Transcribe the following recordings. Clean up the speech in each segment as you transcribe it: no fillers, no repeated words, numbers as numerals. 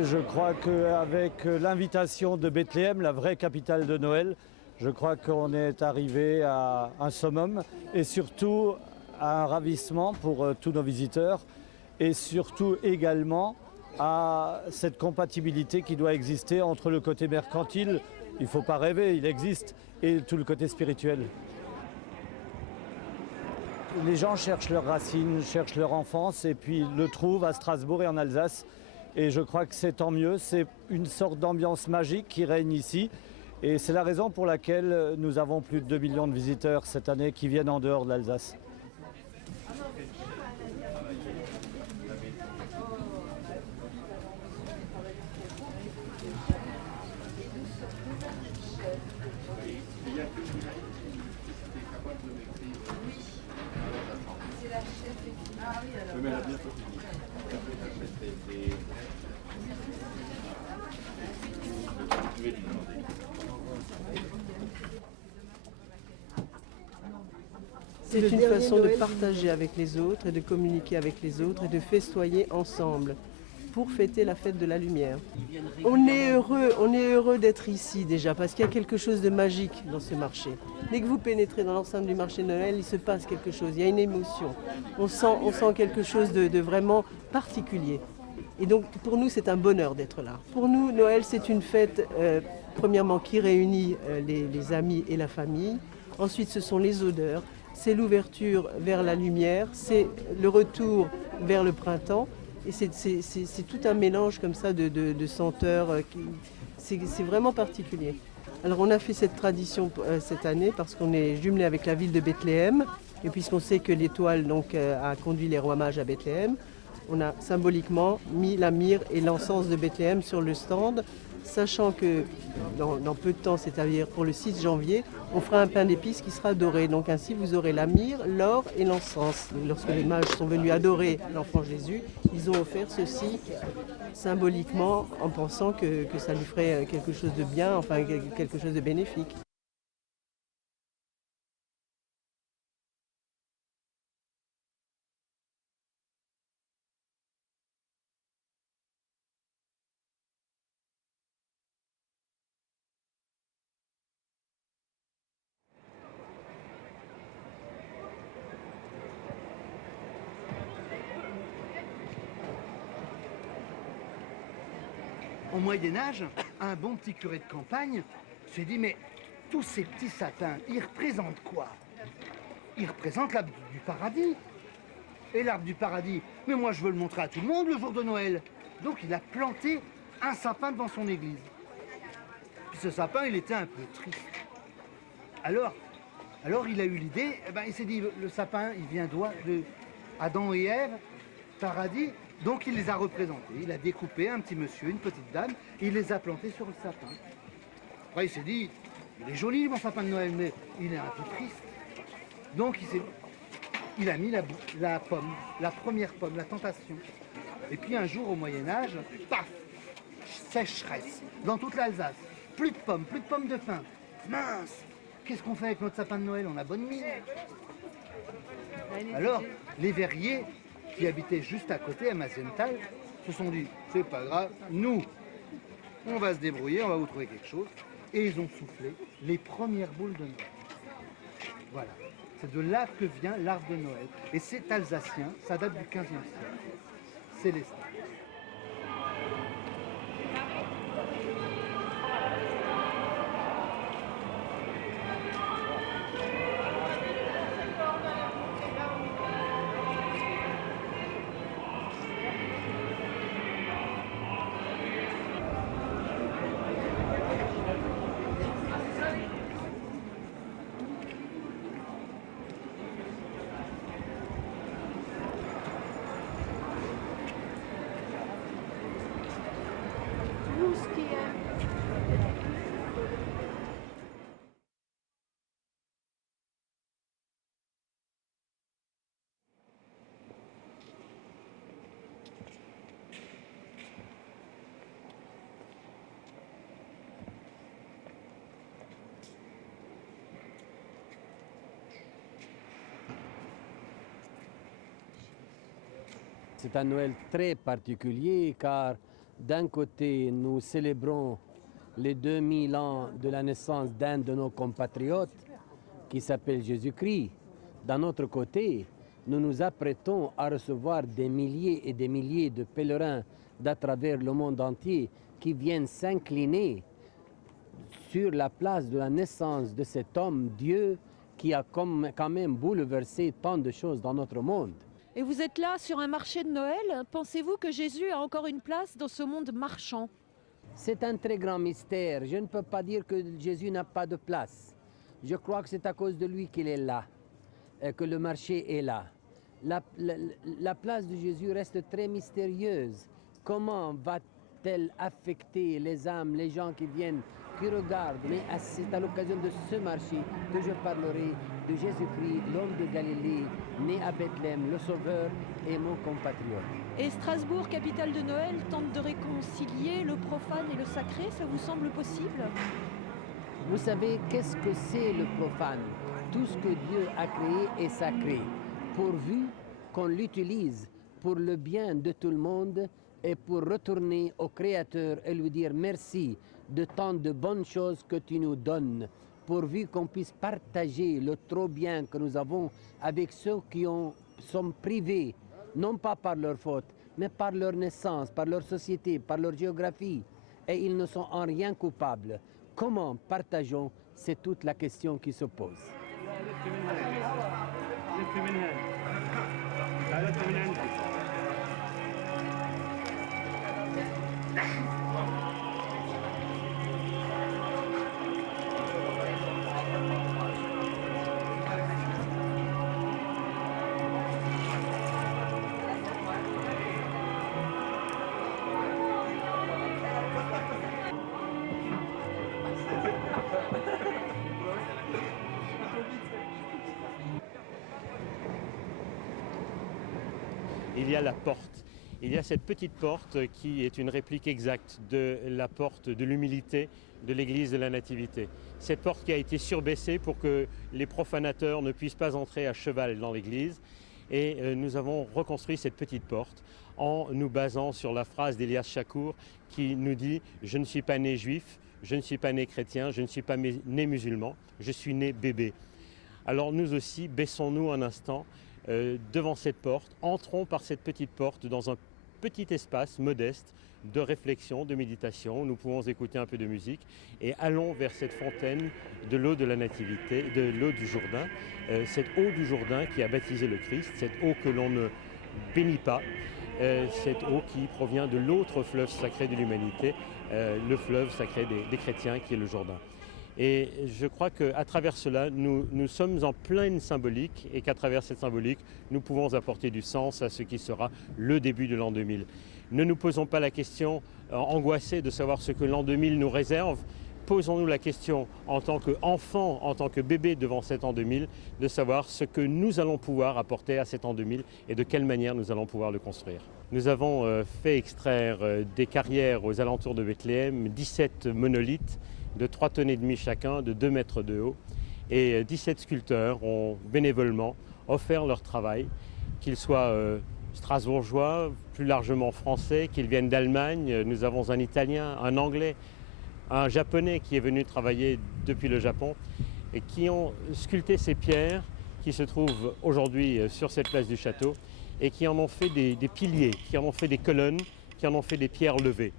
Je crois qu'avec l'invitation de Bethléem, la vraie capitale de Noël, je crois qu'on est arrivé à un summum et surtout à un ravissement pour tous nos visiteurs et surtout également à cette compatibilité qui doit exister entre le côté mercantile, il ne faut pas rêver, il existe, et tout le côté spirituel. Les gens cherchent leurs racines, cherchent leur enfance et puis le trouvent à Strasbourg et en Alsace. Et je crois que c'est tant mieux, c'est une sorte d'ambiance magique qui règne ici. Et c'est la raison pour laquelle nous avons plus de 2 millions de visiteurs cette année qui viennent en dehors de l'Alsace. C'est une façon de partager avec les autres et de communiquer avec les autres et de festoyer ensemble pour fêter la fête de la lumière. On est heureux d'être ici déjà parce qu'il y a quelque chose de magique dans ce marché. Dès que vous pénétrez dans l'enceinte du marché de Noël, il se passe quelque chose, il y a une émotion. On sent quelque chose de vraiment particulier. Et donc pour nous c'est un bonheur d'être là. Pour nous Noël c'est une fête premièrement qui réunit les amis et la famille. Ensuite ce sont les odeurs. C'est l'ouverture vers la lumière, c'est le retour vers le printemps. Et c'est tout un mélange comme ça de senteurs. C'est vraiment particulier. Alors on a fait cette tradition cette année parce qu'on est jumelé avec la ville de Bethléem. Et puisqu'on sait que l'étoile donc, a conduit les rois mages à Bethléem, on a symboliquement mis la myrrhe et l'encens de Bethléem sur le stand, sachant que dans peu de temps, c'est-à-dire pour le 6 janvier, on fera un pain d'épices qui sera doré. Donc ainsi, vous aurez la myrrhe, l'or et l'encens. Lorsque les mages sont venus adorer l'enfant Jésus, ils ont offert ceci symboliquement en pensant que ça lui ferait quelque chose de bien, enfin quelque chose de bénéfique. Au Moyen-Âge, un bon petit curé de campagne s'est dit, mais tous ces petits sapins, ils représentent quoi? Ils représentent l'arbre du paradis. Et l'arbre du paradis, mais moi je veux le montrer à tout le monde le jour de Noël. Donc il a planté un sapin devant son église. Puis ce sapin, il était un peu triste. Alors il a eu l'idée, il s'est dit, le sapin, il vient de Adam et Ève, paradis. Donc il les a représentés, il a découpé un petit monsieur, une petite dame, et il les a plantés sur le sapin. Après il s'est dit, il est joli mon sapin de Noël, mais il est un peu triste. Donc il a mis la pomme, la première pomme, la tentation. Et puis un jour au Moyen-Âge, paf, sécheresse, dans toute l'Alsace, plus de pommes de pin. Mince, qu'est-ce qu'on fait avec notre sapin de Noël? On a bonne mine. Alors les verriers qui habitaient juste à côté, à Masenthal, se sont dit, c'est pas grave, nous, on va se débrouiller, on va vous trouver quelque chose. Et ils ont soufflé les premières boules de Noël. Voilà, c'est de là que vient l'arbre de Noël. Et c'est alsacien, ça date du 15e siècle. Célestin. C'est un Noël très particulier car d'un côté nous célébrons les 2000 ans de la naissance d'un de nos compatriotes qui s'appelle Jésus-Christ. D'un autre côté, nous nous apprêtons à recevoir des milliers et des milliers de pèlerins d'à travers le monde entier qui viennent s'incliner sur la place de la naissance de cet homme, Dieu, qui a quand même bouleversé tant de choses dans notre monde. Et vous êtes là sur un marché de Noël. Pensez-vous que Jésus a encore une place dans ce monde marchand? C'est un très grand mystère. Je ne peux pas dire que Jésus n'a pas de place. Je crois que c'est à cause de lui qu'il est là, que le marché est là. La place de Jésus reste très mystérieuse. Comment va-t-elle affecter les âmes, les gens qui viennent, qui regardent? Mais c'est à l'occasion de ce marché que je parlerai de Jésus-Christ, l'homme de Galilée, né à Bethléem, le Sauveur et mon compatriote. Et Strasbourg, capitale de Noël, tente de réconcilier le profane et le sacré. Ça vous semble possible? Vous savez, qu'est-ce que c'est le profane? Tout ce que Dieu a créé est sacré, pourvu qu'on l'utilise pour le bien de tout le monde et pour retourner au Créateur et lui dire merci de tant de bonnes choses que tu nous donnes, pourvu qu'on puisse partager le trop bien que nous avons avec ceux qui sont privés, non pas par leur faute, mais par leur naissance, par leur société, par leur géographie, et ils ne sont en rien coupables. Comment partageons? C'est toute la question qui se pose. Il y a la porte. Il y a cette petite porte qui est une réplique exacte de la porte de l'humilité de l'église de la Nativité. Cette porte qui a été surbaissée pour que les profanateurs ne puissent pas entrer à cheval dans l'église. Et nous avons reconstruit cette petite porte en nous basant sur la phrase d'Elias Chakour qui nous dit « Je ne suis pas né juif, je ne suis pas né chrétien, je ne suis pas né musulman, je suis né bébé ». Alors nous aussi, baissons-nous un instant devant cette porte, entrons par cette petite porte dans un petit espace modeste de réflexion, de méditation. Nous pouvons écouter un peu de musique et allons vers cette fontaine de l'eau de la Nativité, de l'eau du Jourdain, cette eau du Jourdain qui a baptisé le Christ, cette eau que l'on ne bénit pas, cette eau qui provient de l'autre fleuve sacré de l'humanité, le fleuve sacré des chrétiens qui est le Jourdain. Et je crois qu'à travers cela, nous sommes en pleine symbolique et qu'à travers cette symbolique, nous pouvons apporter du sens à ce qui sera le début de l'an 2000. Ne nous posons pas la question angoissée de savoir ce que l'an 2000 nous réserve. Posons-nous la question en tant qu'enfants, en tant que bébés devant cet an 2000, de savoir ce que nous allons pouvoir apporter à cet an 2000 et de quelle manière nous allons pouvoir le construire. Nous avons fait extraire des carrières aux alentours de Bethléem, 17 monolithes, de 3,5 tonnes chacun, de 2 mètres de haut. Et 17 sculpteurs ont bénévolement offert leur travail, qu'ils soient strasbourgeois, plus largement français, qu'ils viennent d'Allemagne. Nous avons un Italien, un Anglais, un Japonais qui est venu travailler depuis le Japon et qui ont sculpté ces pierres qui se trouvent aujourd'hui sur cette place du château et qui en ont fait des piliers, qui en ont fait des colonnes, qui en ont fait des pierres levées.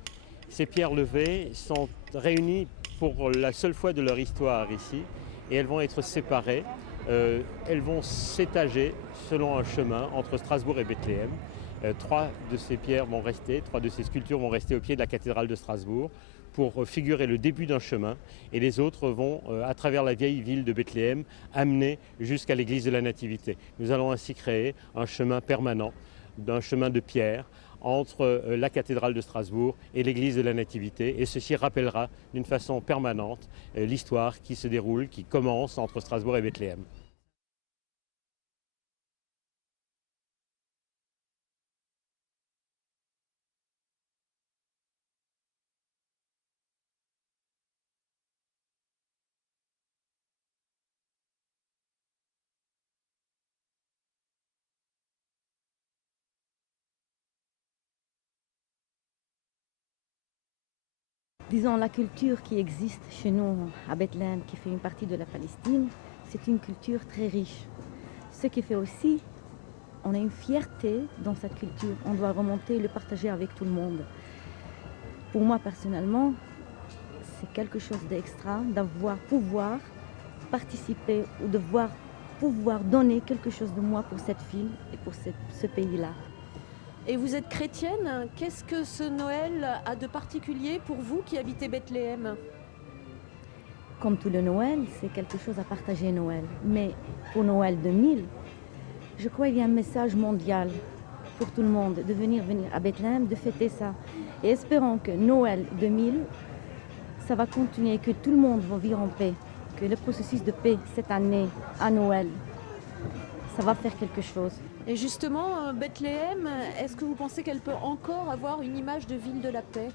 Ces pierres levées sont réunies pour la seule fois de leur histoire ici et elles vont être séparées, elles vont s'étager selon un chemin entre Strasbourg et Bethléem. 3 de ces pierres vont rester, 3 de ces sculptures vont rester au pied de la cathédrale de Strasbourg pour figurer le début d'un chemin et les autres vont, à travers la vieille ville de Bethléem, amener jusqu'à l'église de la Nativité. Nous allons ainsi créer un chemin permanent, d'un chemin de pierre, entre la cathédrale de Strasbourg et l'église de la Nativité et ceci rappellera d'une façon permanente l'histoire qui se déroule, qui commence entre Strasbourg et Bethléem. Disons, la culture qui existe chez nous à Bethléem, qui fait une partie de la Palestine, c'est une culture très riche. Ce qui fait aussi, on a une fierté dans cette culture. On doit remonter et le partager avec tout le monde. Pour moi, personnellement, c'est quelque chose d'extra d'avoir pouvoir participer ou de pouvoir donner quelque chose de moi pour cette ville et pour ce pays-là. Et vous êtes chrétienne, qu'est-ce que ce Noël a de particulier pour vous qui habitez Bethléem? Comme tout le Noël, c'est quelque chose à partager Noël. Mais pour Noël 2000, je crois qu'il y a un message mondial pour tout le monde de venir à Bethléem, de fêter ça. Et espérons que Noël 2000, ça va continuer, que tout le monde va vivre en paix, que le processus de paix cette année à Noël, ça va faire quelque chose. Et justement, Bethléem, est-ce que vous pensez qu'elle peut encore avoir une image de ville de la paix?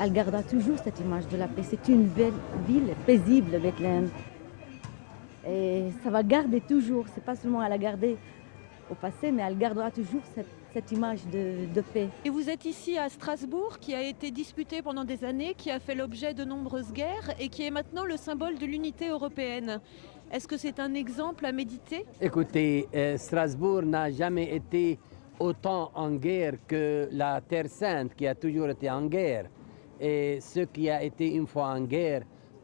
Elle gardera toujours cette image de la paix. C'est une ville paisible, Bethléem. Et ça va garder toujours, c'est pas seulement elle a gardé au passé, mais elle gardera toujours cette image de paix. Et vous êtes ici à Strasbourg, qui a été disputée pendant des années, qui a fait l'objet de nombreuses guerres et qui est maintenant le symbole de l'unité européenne. Est-ce que c'est un exemple à méditer? Écoutez, Strasbourg n'a jamais été autant en guerre que la Terre Sainte, qui a toujours été en guerre. Et ce qui a été une fois en guerre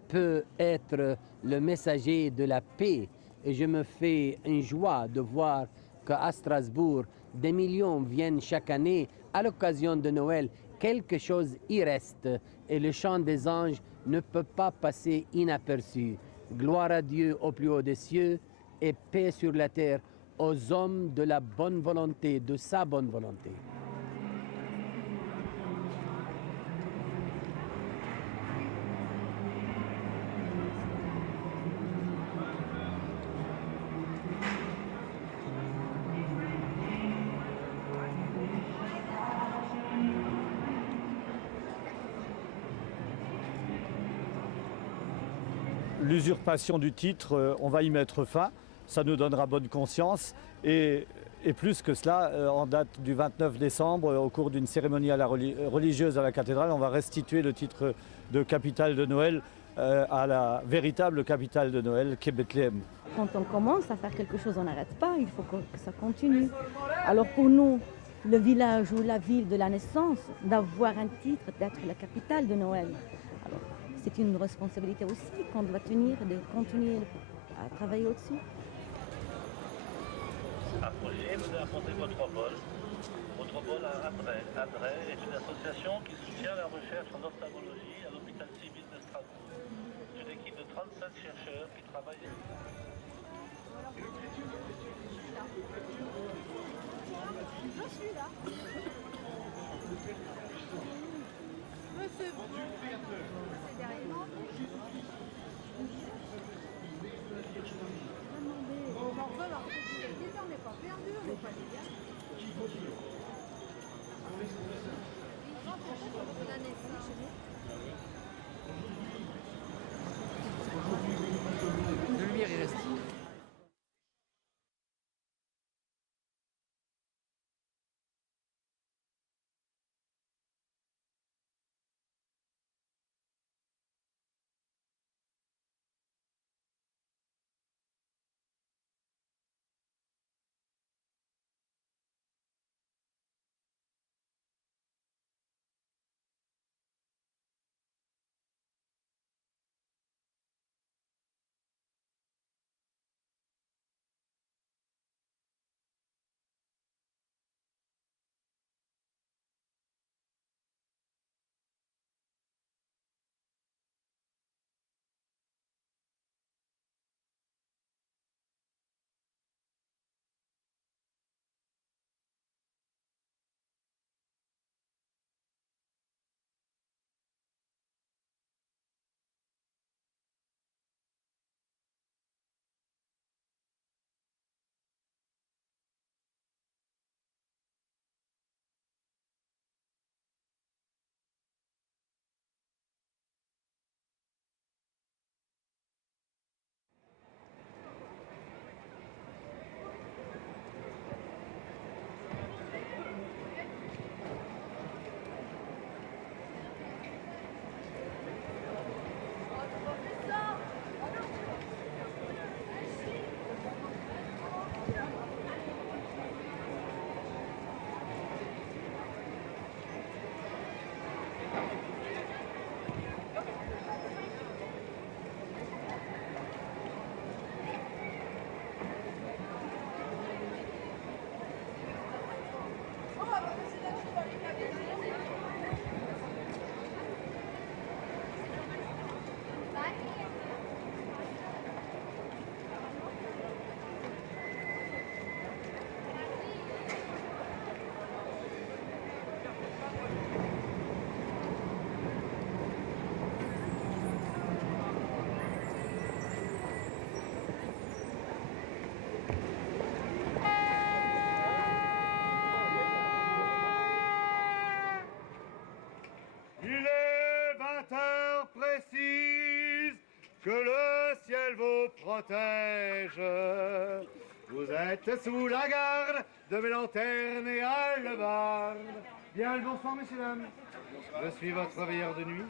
peut être le messager de la paix. Et je me fais une joie de voir qu'à Strasbourg, des millions viennent chaque année à l'occasion de Noël. Quelque chose y reste et le chant des anges ne peut pas passer inaperçu. Gloire à Dieu au plus haut des cieux et paix sur la terre aux hommes de la bonne volonté, de sa bonne volonté. L'usurpation du titre, on va y mettre fin. Ça nous donnera bonne conscience. Et plus que cela, en date du 29 décembre, au cours d'une cérémonie religieuse à la cathédrale, on va restituer le titre de capitale de Noël à la véritable capitale de Noël, qui est Bethléem. Quand on commence à faire quelque chose, on n'arrête pas, il faut que ça continue. Alors pour nous, le village ou la ville de la naissance, d'avoir un titre, d'être la capitale de Noël. Alors, c'est une responsabilité aussi qu'on doit tenir, de continuer à travailler au-dessus. Approchez, vous apportez votre bol. Votre bol à Adray. Adray est une association qui soutient la recherche en ophtalmologie à l'hôpital civil de Strasbourg. C'est une équipe de 37 chercheurs qui travaillent. Je suis là. Monsieur. On n'est pas perdu, on n'est pas les gars. De lumière, il reste. Il est 20 heures précises, que le ciel vous protège. Vous êtes sous la garde de mes lanternes et hallebardes. Bien le bonsoir, messieurs, dames. Je suis votre veilleur de nuit.